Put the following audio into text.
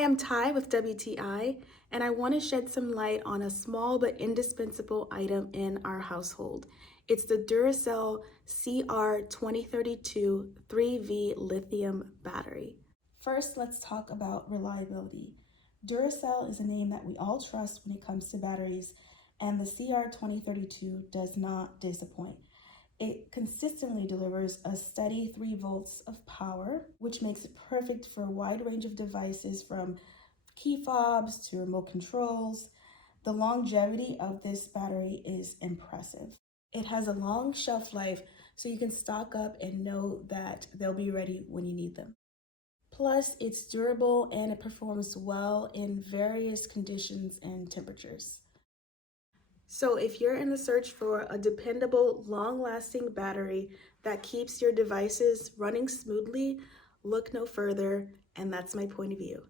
Hi, I'm Ty with WTI, and I want to shed some light on a small but indispensable item in our household. It's the Duracell CR2032 3V lithium battery. First, let's talk about reliability. Duracell is a name that we all trust when it comes to batteries, and the CR2032 does not disappoint. It consistently delivers a steady 3 volts of power, which makes it perfect for a wide range of devices from key fobs to remote controls. The longevity of this battery is impressive. It has a long shelf life, so you can stock up and know that they'll be ready when you need them. Plus, it's durable and it performs well in various conditions and temperatures. So if you're in the search for a dependable, long-lasting battery that keeps your devices running smoothly, look no further, and that's my point of view.